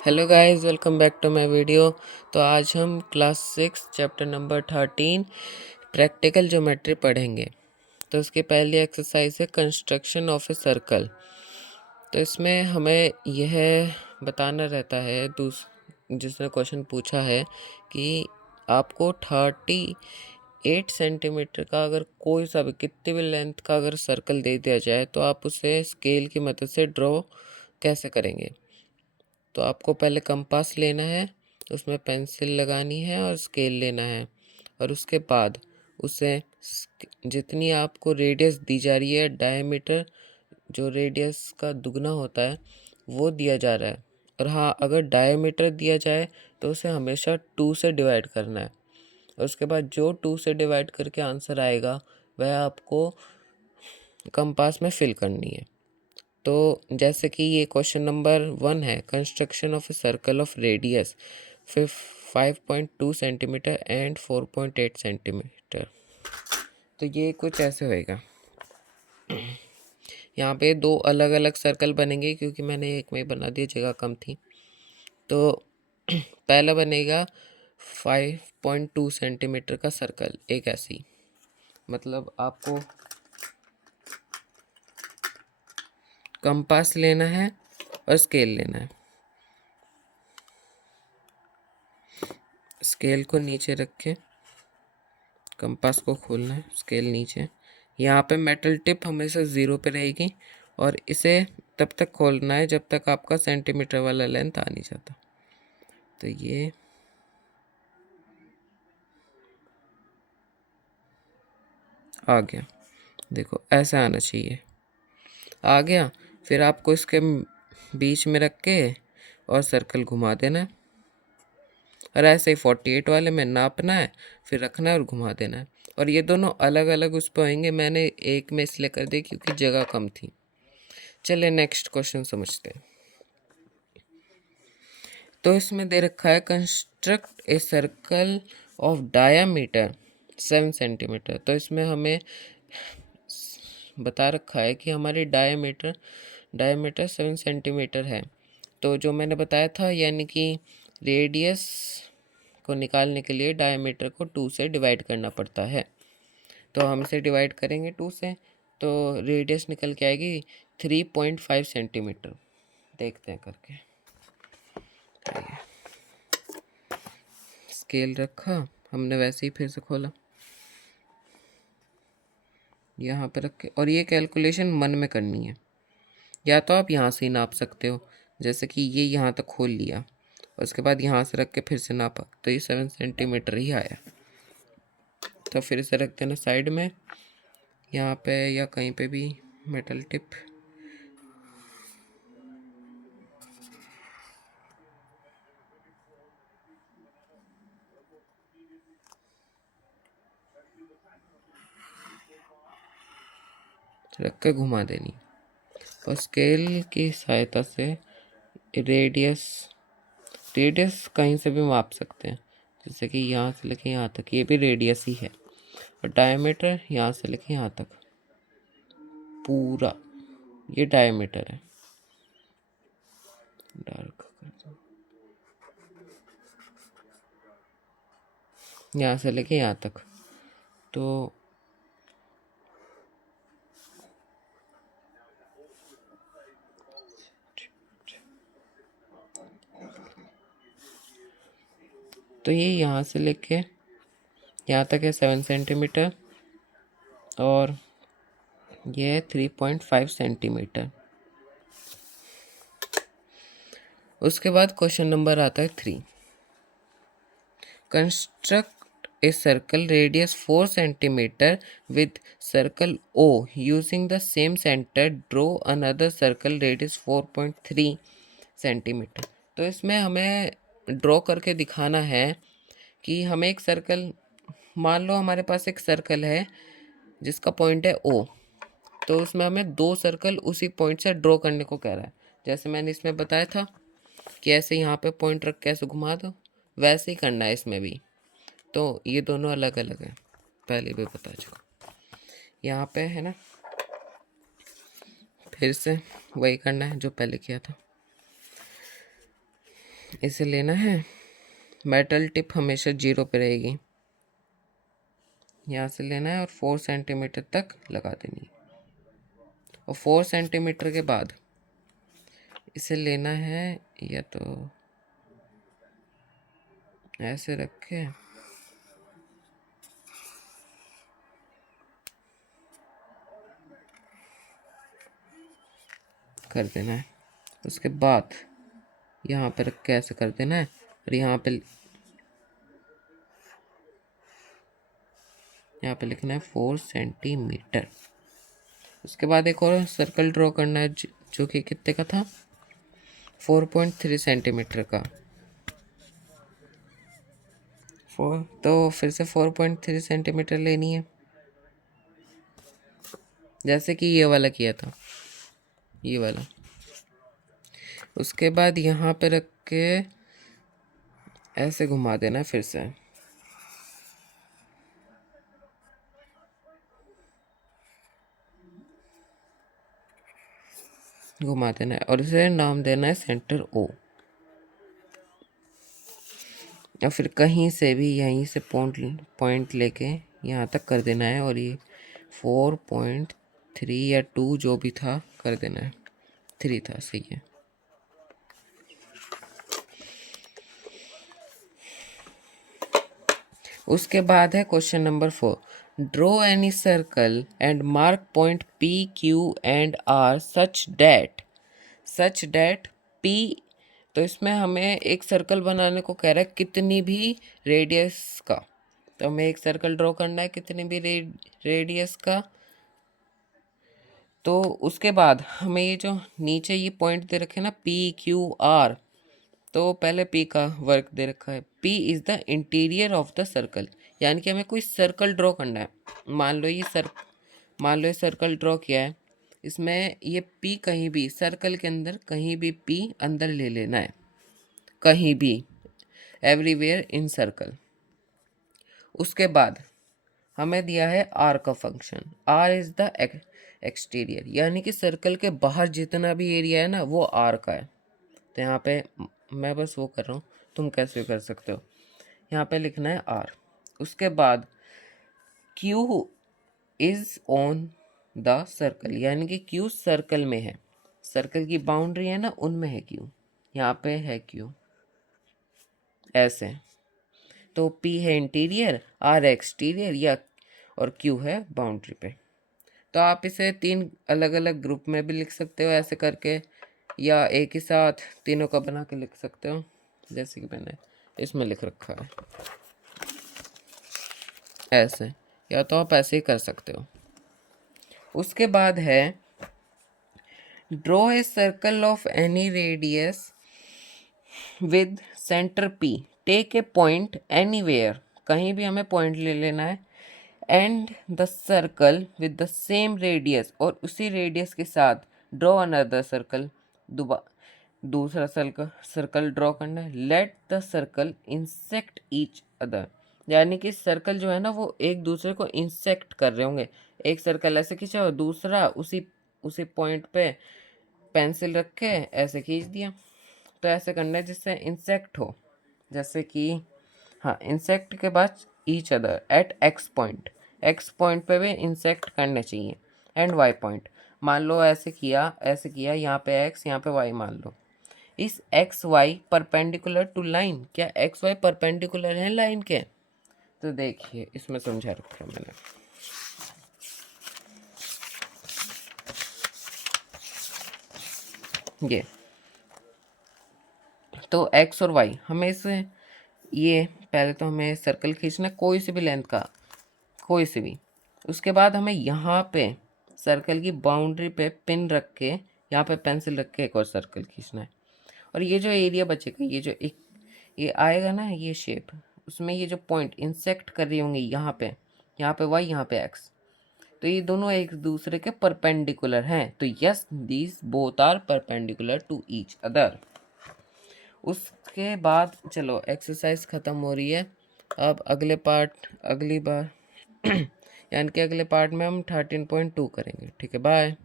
Hello guys, welcome back to my video. तो आज हम class 6 chapter number 13 practical geometry पढ़ेंगे। तो उसकी पहली एक्सरसाइज है कंस्ट्रक्शन ऑफ ए सर्कल। तो इसमें हमें यह बताना रहता है जिसने क्वेश्चन पूछा है कि आपको 38 सेंटीमीटर का अगर कोई सा भी कितनी भी लेंथ का अगर सर्कल दे दिया जाए तो आप उसे स्केल की मदद से ड्रॉ कैसे करेंगे। तो आपको पहले कंपास लेना है, उसमें पेंसिल लगानी है और स्केल लेना है, और उसके बाद उसे जितनी आपको रेडियस दी जा रही है, डायमीटर जो रेडियस का दुगना होता है वो दिया जा रहा है। और हाँ, अगर डायमीटर दिया जाए तो उसे हमेशा 2 से डिवाइड करना है, और उसके बाद जो 2 से डिवाइड करके आंसर आएगा वह आपको कंपास में फिल करनी है। तो जैसे कि ये क्वेश्चन नंबर 1 है, construction of A circle of radius 5.2 centimetre and 4.8 centimetre. तो ये कुछ ऐसे होएगा। यहाँ पे दो अलग अलग सर्कल बनेंगे क्योंकि मैंने एक में बना दिया, जगह कम थी। तो पहला बनेगा 5.2 सेंटीमीटर का सर्कल, एक ऐसी, मतलब आपको कंपास लेना है और स्केल लेना है। स्केल को नीचे रख के कंपास को खोलना है, स्केल नीचे। यहाँ पे मेटल टिप हमेशा 0 पे रहेगी और इसे तब तक खोलना है जब तक आपका सेंटीमीटर वाला लेंथ आ नहीं जाता। तो ये आ गया, देखो ऐसे आना चाहिए, आ गया। फिर आपको इसके बीच में रख के और सर्कल घुमा देना है, और ऐसे ही 48 वाले में नापना है, फिर रखना है और घुमा देना है। और ये दोनों अलग अलग उस पर होंगे, मैंने एक में इसलिए कर दी क्योंकि जगह कम थी। चलिए नेक्स्ट क्वेश्चन समझते हैं। तो इसमें दे रखा है construct A circle of diameter 7 centimetre. तो इसमें हमें बता रखा है कि हमारी डायामीटर 7 सेंटीमीटर है। तो जो मैंने बताया था, यानी कि रेडियस को निकालने के लिए डायमीटर को 2 से डिवाइड करना पड़ता है। तो हम इसे डिवाइड करेंगे 2 से, तो रेडियस निकल के आएगी 3.5 सेंटीमीटर। देखते हैं करके। स्केल रखा हमने, वैसे ही फिर से खोला, यहाँ पे रख के, और ये कैलकुलेशन मन में करनी है। या तो आप यहाँ से ही नाप सकते हो, जैसे कि ये यहाँ तक खोल लिया और उसके बाद यहाँ से रख के फिर से नापा, तो ये 7 सेंटीमीटर ही आया। तो फिर इसे रख देना साइड में, यहाँ पे या कहीं पे भी मेटल टिप। रख के घुमा देनी, और स्केल की सहायता से रेडियस कहीं से भी माप सकते हैं, जैसे कि यहाँ से लेके यहाँ तक, ये भी रेडियस ही है। और डायमीटर यहाँ से लेके यहाँ तक पूरा, ये डायमीटर है। डार्क कर दो, यहाँ से लेके यहाँ तक। तो ये यहाँ से लेके यहाँ तक है 7 सेंटीमीटर, और ये है 3.5 सेंटीमीटर। उसके बाद क्वेश्चन नंबर आता है 3। Construct a circle radius 4 centimetre with circle O using the same centre. Draw another circle radius 4.3 centimetre. तो इसमें हमें ड्रॉ करके दिखाना है कि हमें एक सर्कल, मान लो हमारे पास एक सर्कल है जिसका पॉइंट है O, तो उसमें हमें 2 सर्कल उसी पॉइंट से ड्रॉ करने को कह रहा है। जैसे मैंने इसमें बताया था कि ऐसे यहाँ पे पॉइंट रख के ऐसे घुमा दो, वैसे ही करना है इसमें भी। तो ये दोनों अलग अलग है, पहले भी बता चुका। यहाँ पे है ना, फिर से वही करना है जो पहले किया था। इसे लेना है, मेटल टिप हमेशा 0 पे रहेगी, यहाँ से लेना है और 4 सेंटीमीटर तक लगा देनी है। और 4 सेंटीमीटर के बाद इसे लेना है, या तो ऐसे रखे कर देना है। उसके बाद यहाँ पे रख के ऐसे कर देना है और यहाँ पे लिखना है 4 सेंटीमीटर। उसके बाद एक और सर्कल ड्रॉ करना है जो कि कितने का था, 4.3 सेंटीमीटर का। तो फिर से 4.3 सेंटीमीटर लेनी है, जैसे कि ये वाला किया था, ये वाला। उसके बाद यहाँ पे रख के ऐसे घुमा देना, फिर से घुमा देना है और इसे नाम देना है सेंटर O। या फिर कहीं से भी यहीं से पॉइंट लेके यहाँ तक कर देना है और ये 4.3 या 2 जो भी था कर देना है, 3 था, सही है। उसके बाद है question number 4, draw any circle and mark point P, Q and R such that P। तो इसमें हमें एक सर्कल बनाने को कह रहा है कितनी भी रेडियस का, तो हमें एक सर्कल ड्रॉ करना है कितनी भी रेडियस का। तो उसके बाद हमें ये जो नीचे ये पॉइंट दे रखे ना P, Q, R, तो पहले P का वर्क दे रखा है, P is the interior of the circle, यानी कि हमें कोई सर्कल ड्रॉ करना है। मान लो ये सर्कल ड्रॉ किया है, इसमें ये P कहीं भी सर्कल के अंदर कहीं भी P अंदर ले लेना है, कहीं भी, एवरीवेयर इन सर्कल। उसके बाद हमें दिया है R का function, R is the exterior, यानी कि सर्कल के बाहर जितना भी एरिया है ना वो R का है। तो यहाँ पे मैं बस वो कर रहा हूँ, तुम कैसे कर सकते हो, यहाँ पे लिखना है R। उसके बाद Q is on the circle, यानी कि Q सर्कल में है, सर्कल की बाउंड्री है ना उनमें है Q, यहाँ पे है Q ऐसे। तो P है इंटीरियर, R है एक्सटीरियर, या और Q है बाउंड्री पे। तो आप इसे 3 अलग अलग ग्रुप में भी लिख सकते हो ऐसे करके, या एक ही साथ तीनों का बना के लिख सकते हो, जैसे कि मैंने इसमें लिख रखा है ऐसे, या तो आप ऐसे ही कर सकते हो। उसके बाद है draw a circle of any radius with centre P, take a point anywhere, कहीं भी हमें पॉइंट ले लेना है, and the circle with the same radius, और उसी रेडियस के साथ ड्रॉ अनदर सर्कल, दूसरा सर्कल ड्रॉ करना है। Let the circle intersect each other, यानी कि सर्कल जो है ना वो एक दूसरे को इंसेक्ट कर रहे होंगे। एक सर्कल ऐसे खींचा और दूसरा उसी पॉइंट पे पेंसिल रख के ऐसे खींच दिया। तो ऐसे करना है जिससे इंसेक्ट हो, जैसे कि हाँ, इंसेक्ट के बाद each other at x point पे भी इंसेक्ट करने चाहिए, एंड वाई पॉइंट। मान लो ऐसे किया यहाँ पे एक्स यहाँ पे वाई मान लो, इस X Y perpendicular to line, क्या एक्स वाई परपेंडिकुलर है लाइन के? तो देखिए इसमें समझा रखा है मैंने, ये तो एक्स और वाई हमें इसे, ये पहले तो हमें सर्कल खींचना कोई सी भी लेंथ का, कोई सी भी। उसके बाद हमें यहाँ पे सर्कल की बाउंड्री पे पिन रख के यहाँ पे पेंसिल रख के एक और सर्कल खींचना है। और ये जो एरिया बचेगा, ये आएगा ना ये शेप, उसमें ये जो पॉइंट इंसेक्ट कर रही होंगी यहाँ पे वाई, यहाँ पे एक्स, तो ये दोनों एक दूसरे के परपेंडिकुलर हैं। तो yes, these both are perpendicular to each other. उसके बाद चलो एक्सरसाइज ख़त्म हो रही है। अब अगली बार यानी कि अगले पार्ट में हम 13.2 करेंगे। ठीक है, बाय।